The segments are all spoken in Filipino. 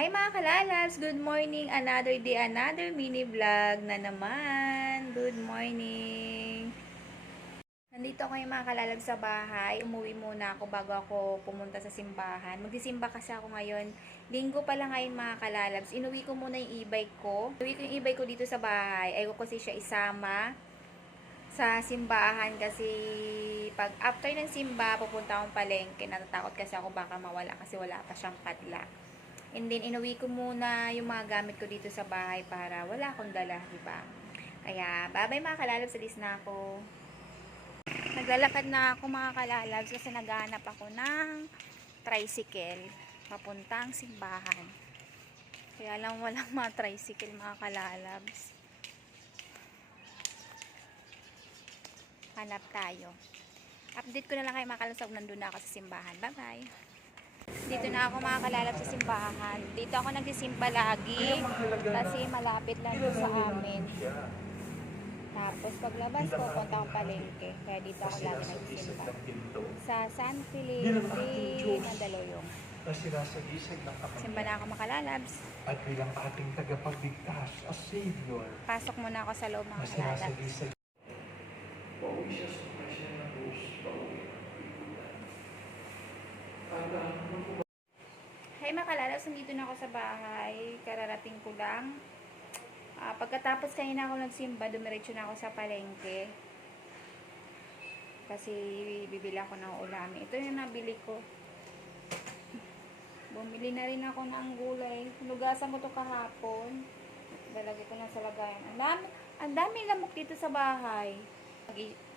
Hi mga kalalabs! Good morning! Another day, another mini vlog na naman. Good morning! Nandito ako yung mga kalalabs sa bahay. Umuwi muna ako bago ako pumunta sa simbahan. Magsisimba kasi ako ngayon. Linggo pala ngayon mga kalalabs. Inuwi ko muna yung e-bike ko. Inuwi ko yung e-bike ko dito sa bahay. Ayaw ko kasi siya isama sa simbahan kasi pag after ng simba, pupunta akong palengke. Natatakot kasi ako baka mawala kasi wala pa siyang padla. And then, inuwi ko muna yung mga gamit ko dito sa bahay para wala akong dala, diba? Kaya, bye-bye mga kalalabs, alis na ako. Naglalakad na ako mga kalalabs kasi naghahanap ako ng tricycle papuntang simbahan. Kaya lang walang mga tricycle mga kalalabs. Hanap tayo. Update ko na lang kayo mga kalalabs, nandun na ako sa simbahan. Bye-bye! Dito na ako mga kalalab sa simbahan. Dito ako nagsisimba lagi kasi malapit lang sa amin. Tapos paglabas ko, punta akong palengke. Kaya dito ako lagi nagsisimba. Sa San Felipe, Mandaluyong. Simba na ako mga kalalabs. At bilang ating tagapagligtas, a Savior. Pasok muna ako sa loob mga kalalabs. Hey mga kalalabs, nandito na ako sa bahay. Kararating ko lang. Pagkatapos kanina ako nagsimba, dumiretso na ako sa palengke. Kasi bibili ako ng ulam. Ito yung nabili ko. Bumili na rin ako ng gulay. Lugasan ko to kahapon. Dalagay ko na sa lagayan. Ang dami lamok dito sa bahay.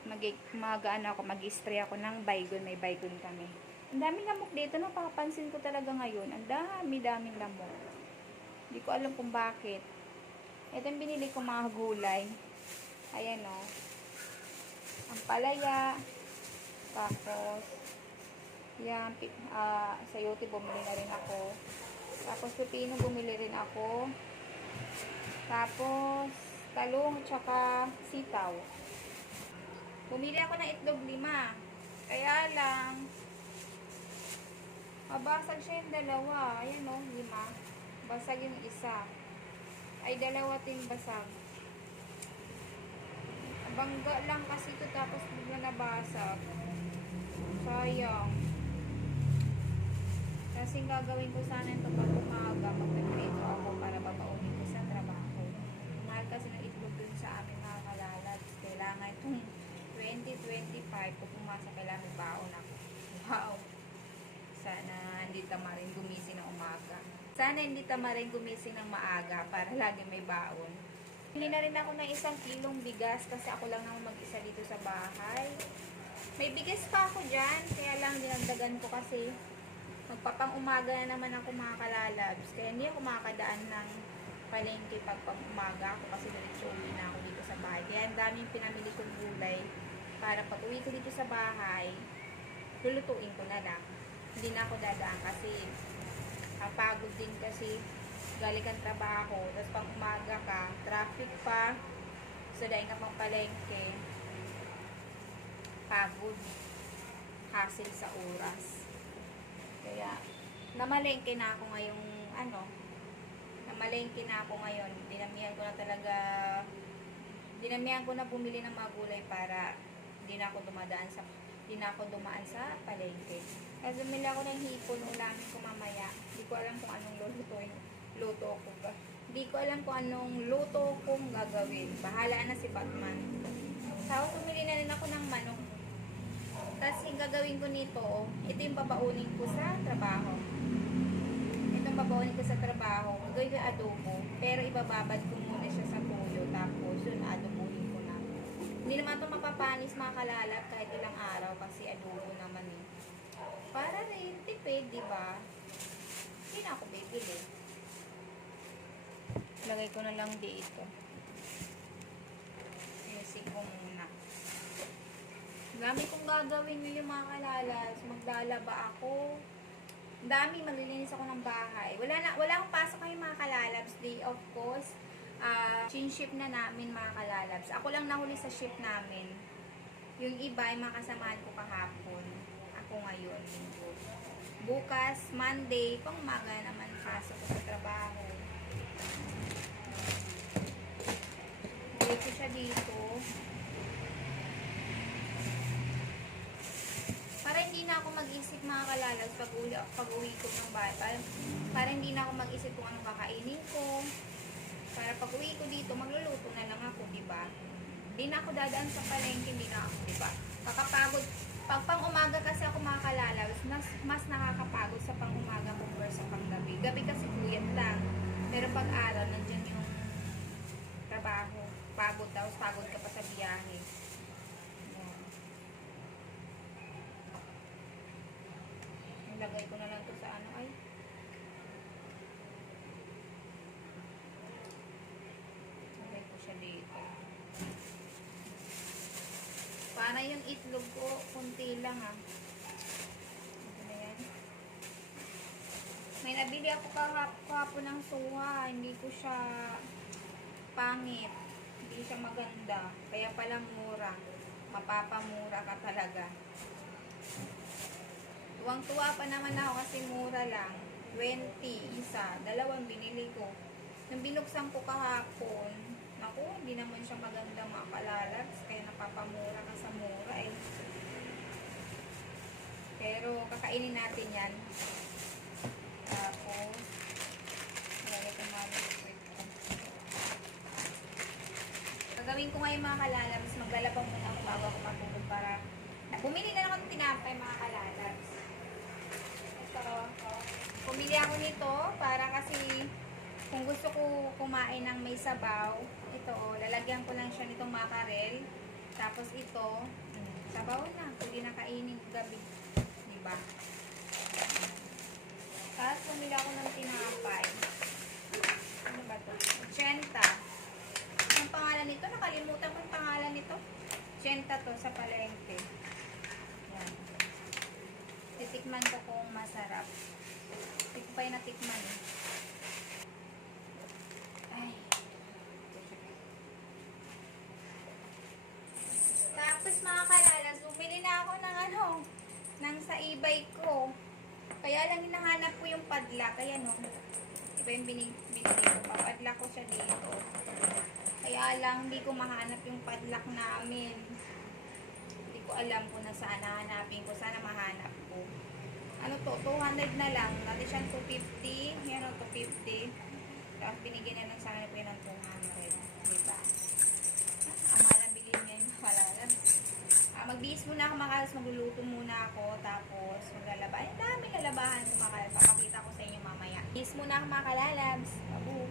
Mag-spray ako ng baygon. May baygon kami. Ang daming lamok dito, napapansin ko talaga ngayon. Ang daming lamok. Hindi ko alam kung bakit. Ito yung binili ko mga gulay. Ayan o. Ang palaya. Tapos, yan, sayote bumili na rin ako. Tapos, pepino bumili rin ako. Tapos, talong, tsaka sitaw. Bumili ako ng itlog 5. Kaya lang, mabasag siya yung dalawa. Ayan o, 5. Basag yung isa. Ay, 2 ting basag. Bangga lang kasi ito tapos bigla nabasag. Sayang. Kasi gagawin ko sana ito pag umaga. Magpiprito ako para babaunin ko sa trabaho. Mahal kasi ng itlog dun sa amin mga kalalabs. Kailangan itong 2025 kung pumasa kailangan baon ako. Wow. Sana hindi tamarin gumising ng umaga. Sana hindi tamarin gumising ng maaga para lagi may baon. Hindi na rin ako ng 1 kilong bigas kasi ako lang naman mag-isa dito sa bahay. May bigas pa ako dyan, kaya lang dinagdagan ko kasi magpapang umaga na naman ako mga kalalabs. Kaya hindi ako makakadaan ng palengke pag umaga ako kasi diretso uwi na ako dito sa bahay. Kaya ang daming pinamili kong gulay para pag uwi ko dito sa bahay, lulutuin ko na lang. Hindi na ako dadaan kasi pagod din kasi galing kang trabaho, tapos pang umaga ka, traffic pa, so dahil ka pang palengke, pagod, hassle sa oras. Kaya, namalengke na ako ngayong, namalengke na ako ngayon, dinamihan ko na bumili ng mga gulay para hindi na ako dumaan sa palengke. Kasi bumili ako ng hipon, ulamin ko mamaya. Hindi ko alam kung anong luto ko ba. Hindi ko alam kung anong luto kong gagawin. Bahala na si Batman. Tapos bumili na rin ako ng manok. Tapos yung gagawin ko nito, ito yung babaunin ko sa trabaho. Itong babaunin ko sa trabaho, gagawin ko yung adobo. Pero ibababad ko muna siya sa tuyo. Tapos yun, adobohin ko na. Hindi naman ito mapapanis mga kalalap kahit ilang araw kasi adobo naman eh. Para rin, tipid, diba? Hindi na ako bibili. Lagay ko na lang dito. Music ko muna. Dami kong gagawin yung mga kalalas. Maglalaba ako. Dami, maglilinis ako ng bahay. Wala akong pasok kayo mga kalalabs. Day of course. Change shift na namin mga kalalabs. Ako lang nahuli sa shift namin. Yung iba ay mga kasamahan ko kahapon. Ako ngayon. Bukas, Monday, pang umaga naman pasok ko sa trabaho. dito. Para hindi na ako mag-isip mga kalalags pag uwi ko ng bahay. Para hindi na ako mag-isip kung anong kakainin ko. Para pag uwi ko dito, magluluto na lang ako, diba? Hindi na ako dadaan sa palengke, hindi na ako, diba? Kakapagod. Pag pang umaga kasi ako mga kalalags, mas nakakapagod sa pang umaga compare sa pang gabi. Gabi kasi puyat lang. Pero pag araw, nandiyan yung trabaho. Pagod daw, pagod ka pa sa biyahe. Ayan. Nilagay ko na lang to sa ano ay. Nilagay ko siya dito. Para yung itlog ko, kunti lang ah. Ito na yan. May nabili ako kahapon ng suha. Hindi ko siya pangit. Hindi siya maganda. Kaya palang mura. Mapapamura ka talaga. Tuwang-tuwa pa naman ako kasi mura lang. 20 isa. Dalawang binili ko. Nung binuksan ko kahapon, naku, hindi naman siya maganda mga kalalags. Kaya napapamura ka sa mura eh. Pero kakainin natin yan. Tapos, lagay ko gagawin ko ngayon mga kalalags, maglalabang muna ako bago ako matulog para bumili na lang ako ng tinapay mga kalalags. So, pumili ako nito para kasi kung gusto ko kumain ng may sabaw, ito lalagyan ko lang siya nitong makarel. Tapos ito, sabaw na, pwede na kainin gabi. Diba? Tapos pumili ako ng tinapay. Ano ba ito? 80. Ang pangalan nito, nakalimutan ko yung pangalan nito. 80 to sa palengke. Yan. Titikman ko kung masarap. Tikpay na tikman eh. Ay. Tapos mga kalalas, bumili na ako ng ng sa eBay ko. Kaya lang hinahanap ko yung padlock. Kaya no, iba yung binili ko. Papadlock ko siya dito. Kaya lang, hindi ko mahanap yung padlock namin. Hindi ko alam kung nasaan nahanapin ko. Sana mahanap ko. Ano to? 200 na lang. Dati siyang 250. Yan o, 250. Tapos binigyan na lang sa akin po yun ng 200. Diba? Ang mahal ang bilhin niya yung malalan. Magbihis muna ako makalas. Magluluto muna ako. Tapos maglalaba. Ay, dami lalabahan sa makalas. Papakita ko sa inyo mamaya. Bihis muna ako makalalabs. Abu.